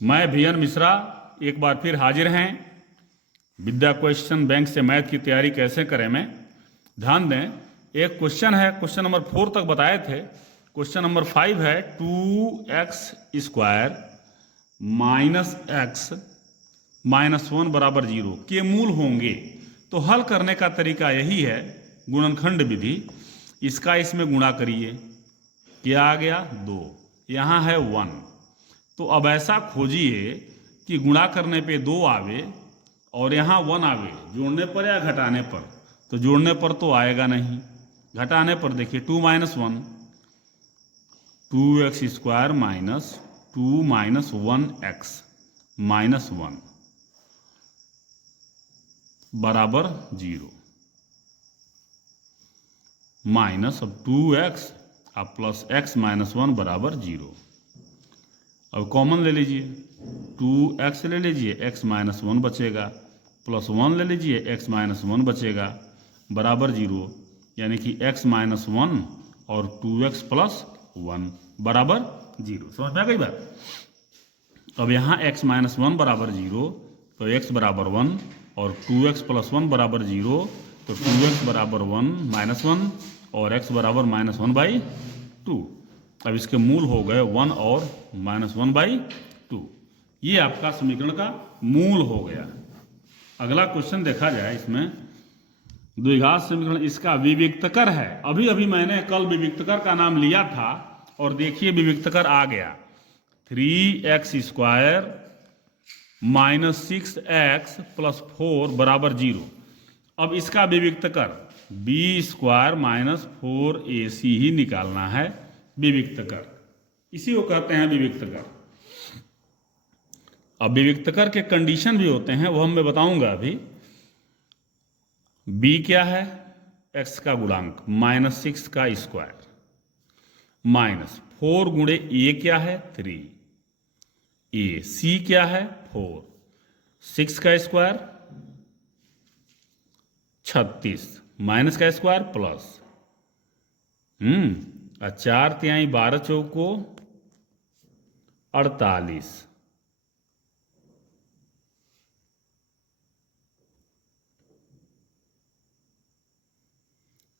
मैं VN मिश्रा एक बार फिर हाजिर हैं। विद्या क्वेश्चन बैंक से मैथ की तैयारी कैसे करें में ध्यान दें। एक क्वेश्चन है, क्वेश्चन नंबर 4 तक बताए थे। क्वेश्चन नंबर 5 है 2x² माइनस x माइनस 1 बराबर 0 के मूल होंगे। तो हल करने का तरीका यही है, गुणनखंड विधि। इसका इसमें गुणा करिए, क्या आ गया 2, यहाँ है 1। तो अब ऐसा खोजिए कि गुणा करने पे 2 आवे और यहाँ 1 आवे, जोड़ने पर या घटाने पर। तो जोड़ने पर तो आएगा नहीं, घटाने पर देखिए 2 minus 1, 2x² minus 2 minus 1x minus 1 बराबर 0, माइनस अब 2x अब प्लस x माइनस 1 बराबर 0। अब कॉमन ले लीजिए, 2x ले लीजिए, x माइनस 1 बचेगा, प्लस 1 ले लीजिए, x माइनस 1 बचेगा, बराबर 0। यानी कि x माइनस 1 और 2x प्लस 1 बराबर 0। समझ में आ गई बात। अब यहाँ x माइनस 1 बराबर 0, तो x बराबर 1 और 2x प्लस 1 बराबर 0, तो 2x बराबर 1 माइनस 1 और x बराबर माइनस 1/2। अब इसके मूल हो गए 1 और माइनस 1/2। ये आपका समीकरण का मूल हो गया। अगला क्वेश्चन देखा जाए, इसमें द्विघात समीकरण इसका विविक्तकर है। अभी अभी मैंने कल विविक्तकर का नाम लिया था और देखिए विविक्तकर आ गया 3x² माइनस 6x प्लस 4 बराबर 0। अब इसका विविक्तकर b² माइनस 4ac ही निकालना है। विविक्तकर इसी को कहते हैं विविक्तकर। अब विविक्तकर के कंडीशन भी होते हैं, वो मैं बताऊंगा अभी। b क्या है, x का गुणांक माइनस 6 का स्क्वायर माइनस 4 गुणे a क्या है 3, a c क्या है 4, 6 का स्क्वायर 36 माइनस का स्क्वायर प्लस 4 तिहाई 12 चौको 48।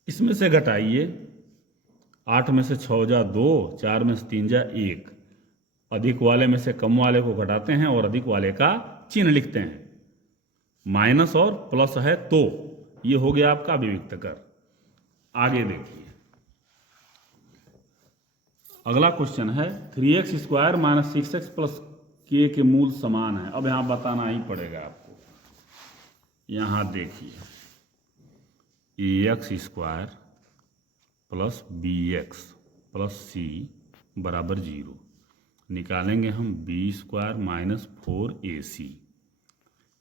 इसमें से घटाइए, 8 में से 6 जा 2, 4 में से 3 जा 1। अधिक वाले में से कम वाले को घटाते हैं और अधिक वाले का चिन्ह लिखते हैं। माइनस और प्लस है तो ये हो गया आपका विविक्तकर। आगे देखिए, अगला क्वेश्चन है 3x² minus 6x plus k के मूल समान है। अब यहां बताना ही पड़ेगा आपको। यहां देखिए ax² plus bx plus c बराबर 0। निकालेंगे हम b² minus 4ac,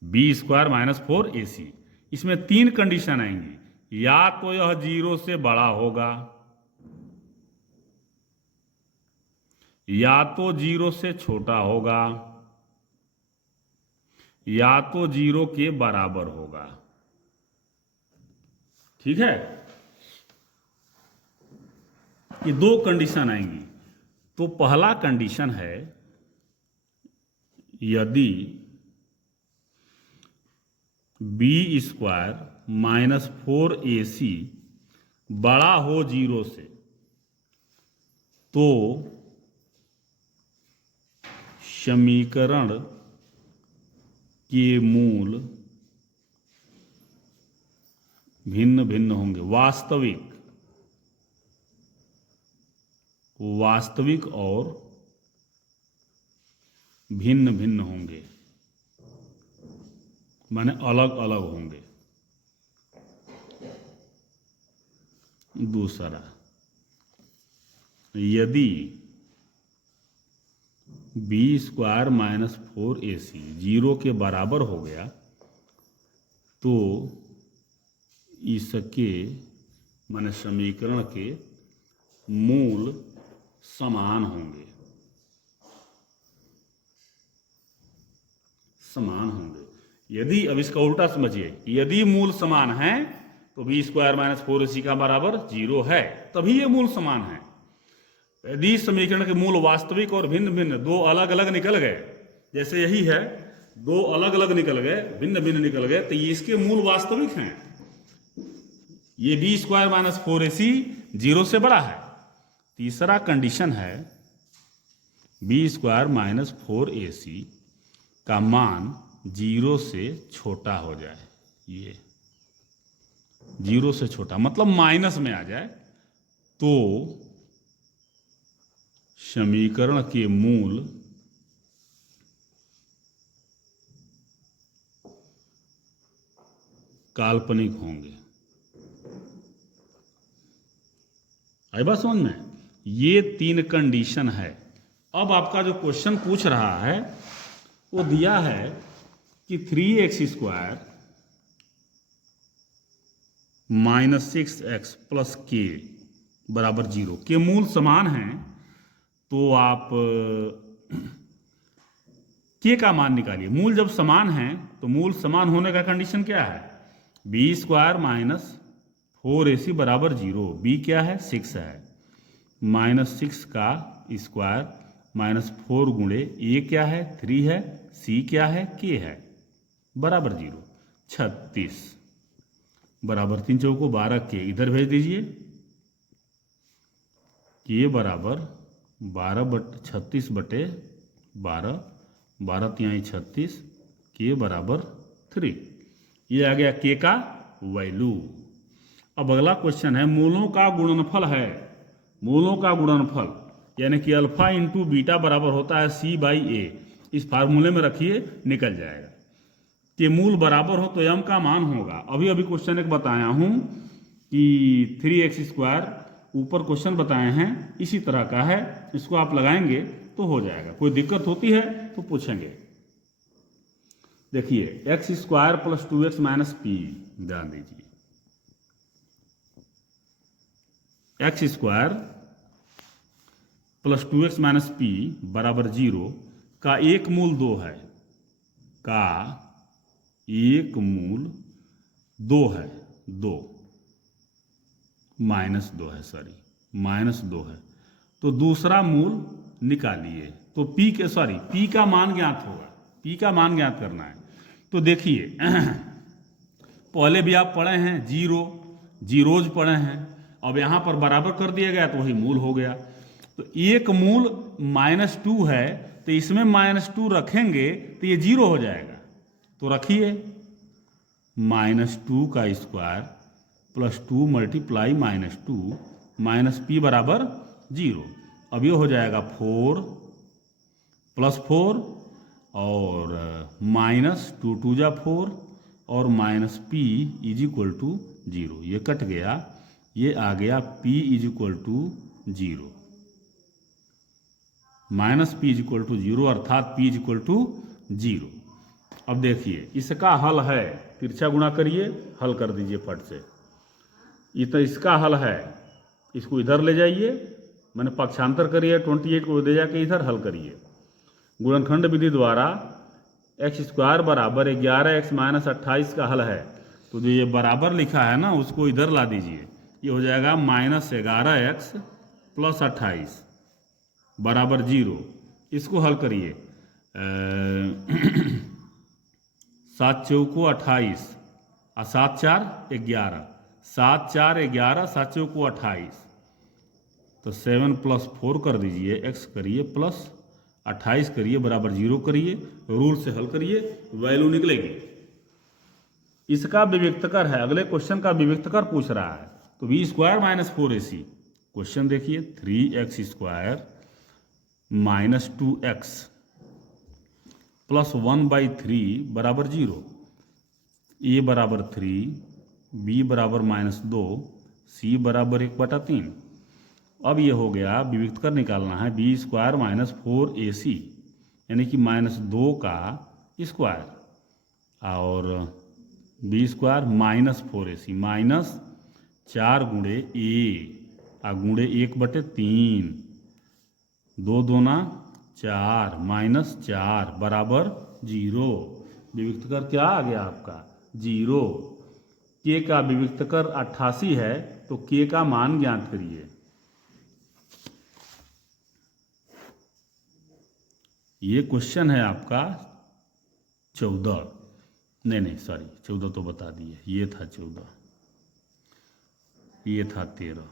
b² minus 4ac। इसमें 3 कंडीशन आएंगी, या तो यह 0 से बड़ा होगा, या तो 0 से छोटा होगा, या तो 0 के बराबर होगा। ठीक है, ये 2 कंडीशन आएंगी। तो पहला कंडीशन है, यदि b² माइनस 4ac बड़ा हो 0 से, तो समीकरण के मूल भिन्न भिन्न होंगे। वास्तविक और भिन्न भिन्न होंगे, माने अलग अलग होंगे। दूसरा, यदि b² माइनस 4ac 0 के बराबर हो गया, तो इसके माने समीकरण के मूल समान होंगे, समान होंगे। यदि, अब इसका उल्टा समझिए, यदि मूल समान है तो b² माइनस 4ac का बराबर 0 है, तभी ये मूल समान है। यदि समीकरण के मूल वास्तविक और भिन्न भिन्न 2 अलग अलग निकल गए जैसे यही है, दो अलग अलग निकल गए, भिन्न भिन्न निकल गए, तो ये इसके मूल वास्तविक हैं। ये बी स्क्वायर माइनस 4ac 0 से बड़ा है। तीसरा कंडीशन है बी स्क्वायर माइनस 4ac का मान 0 से छोटा हो जाए। ये 0 से छोटा मतलब माइनस में आ जाए, तो समीकरण के मूल काल्पनिक होंगे। आई बात समझ में? ये 3 कंडीशन है। अब आपका जो क्वेश्चन पूछ रहा है वो दिया है कि 3x square minus 6x plus के बराबर 0 के मूल समान हैं, तो आप के का मान निकालिए। मूल जब समान हैं तो मूल समान होने का कंडीशन क्या है? बी स्क्वायर माइनस 4ac बराबर 0। बी क्या है? 6 है। माइनस 6 का स्क्वायर माइनस 4 गुणे ए क्या है? 3 है। सी क्या है? के है, बराबर 0। 36 बराबर 3 चौको 12 के इधर भेज दीजिए। के बराबर 36 बटे 12, 12 तिहाई 36, के बराबर 3। ये आ गया के का वैल्यू। अब अगला क्वेश्चन है मूलों का गुणनफल है। मूलों का गुणनफल यानी कि अल्फा इंटू बीटा बराबर होता है सी बाई ए। इस फार्मूले में रखिए, निकल जाएगा। कि मूल बराबर हो तो m का मान होगा। अभी अभी क्वेश्चन एक बताया हूं कि 3x स्क्वायर, ऊपर क्वेश्चन बताए हैं इसी तरह का है, इसको आप लगाएंगे तो हो जाएगा। कोई दिक्कत होती है तो पूछेंगे। देखिए x square plus 2x minus P, ध्यान दीजिए, x square plus 2x minus P बराबर 0 का एक मूल 2 है, का एक मूल 2 है, 2 माइनस 2 है, सॉरी माइनस 2 है, तो दूसरा मूल निकालिए। तो पी के पी का मान ज्ञात होगा, पी का मान ज्ञात करना है। तो देखिए पहले भी आप पढ़े हैं, जीरोज पढ़े हैं। अब यहां पर बराबर कर दिया गया तो वही मूल हो गया। तो एक मूल -2 है, तो इसमें -2 रखेंगे तो ये 0 हो जाएगा। तो रखिए -2 का square plus 2 multiply -2 minus P बराबर 0। अब ये हो जाएगा 4 प्लस 4 और -2 2 जा 4 और minus P is equal to 0। ये कट गया, ये आ गया p is equal to 0, minus P is equal to 0 अर्थात p इज इक्वल टू 0। अब देखिए इसका हल है, तिरछा गुणा करिए, हल कर दीजिए फट से। ये तो इसका हल है, इसको इधर ले जाइए, मैंने पक्षांतर करिए, 28 को दे जाके इधर हल करिए। गुणनखंड विधि द्वारा एक्स स्क्वायर बराबर 11x माइनस 28 का हल है। तो जो ये बराबर लिखा है ना, उसको इधर ला दीजिए। ये हो जाएगा -11x प्लस 28 बराबर 0। इसको हल करिए, 7 चौको 28 और 7 4 11, 7 4 11, 7 चौको 28, तो 7 प्लस 4 कर दीजिए, x करिए प्लस 28 करिए बराबर 0 करिए, रूल से हल करिए, वैल्यू निकलेगी। इसका विविक्तकर है, अगले क्वेश्चन का विविक्तकर पूछ रहा है। तो B square minus 4ac, question देखिए 3x square minus 2x plus 1/3 बराबर 0। ए बराबर 3, बी बराबर -2, सी बराबर 1/3। अब ये हो गया, विविक्तकर निकालना है बी स्क्वायर माइनस 4ac यानी कि -2 का स्क्वायर, और B square minus 4ac minus 4 गुणे ए आ गुणे 1/3, 2 दूना 4 माइनस 4 बराबर 0। विविक्तकर क्या आ गया आपका? 0। के का विविक्तकर 88 है, तो के का मान ज्ञात करिए। ये क्वेश्चन है आपका 14, नहीं सॉरी 14 तो बता दिए, ये था 14, ये था 13,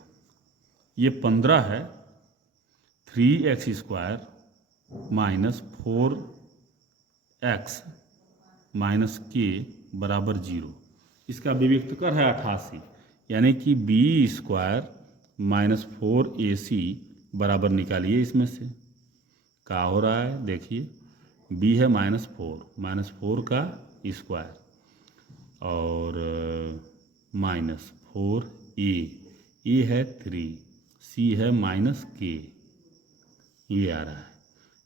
ये 15 है। 3x² minus 4x minus k बराबर 0। इसका विविक्त कर है 88, यानी कि b² माइनस 4ac बराबर निकालिए। इसमें से क्या हो रहा है देखिए, b है -4 का स्क्वायर और माइनस 4a है 3, c है -k, ये आ रहा है।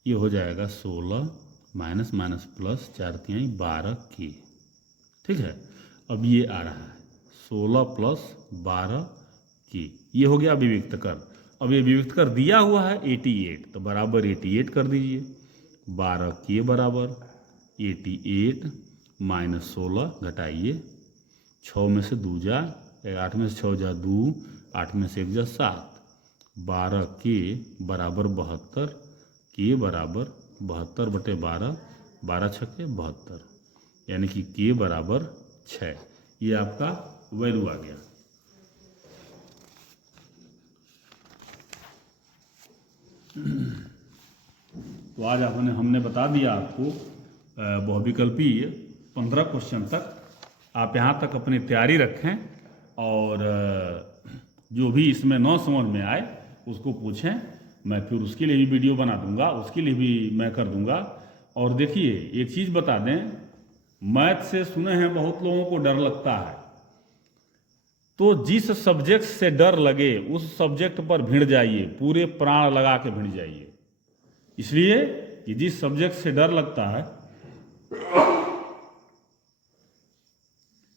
ये हो जाएगा 16 माइनस माइनस प्लस 4 तिहाई 12k। ठीक है, अब ये आ रहा है 16 प्लस 12k, ये हो गया विविक्त कर। अब ये विविक्त कर दिया हुआ है 88, तो बराबर 88 कर दीजिए। 12k बराबर 88 माइनस 16 घटाइए, 6 में से 2 जा 8 में से 6 जा 2, 8 में से 1 जा 7, 12k बराबर 72, k बराबर 72/12, 12 छक्के 72, यानी कि k बराबर 6। ये आपका वैल्यू आ गया। तो आज हमने बता दिया आपको बहुविकल्पीय 15 क्वेश्चन तक। आप यहाँ तक अपनी तैयारी रखें और जो भी इसमें न समझ में आए उसको पूछें, मैं फिर उसके लिए भी वीडियो बना दूंगा, उसके लिए भी मैं कर दूंगा। और देखिए एक चीज़ बता दें, मैथ से सुने हैं बहुत लोगों को डर लगता है, तो जिस सब्जेक्ट से डर लगे उस सब्जेक्ट पर भिड़ जाइए, पूरे प्राण लगा के भिड़ जाइए। इसलिए कि जिस सब्जेक्ट से डर लगता है,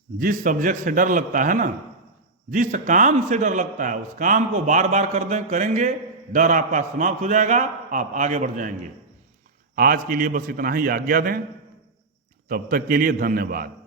जिस सब्जेक्ट से डर लगता है ना, जिस काम से डर लगता है उस काम को बार बार करेंगे, डर आपका समाप्त हो जाएगा, आप आगे बढ़ जाएंगे। आज के लिए बस इतना ही आज्ञा दें, तब तक के लिए धन्यवाद।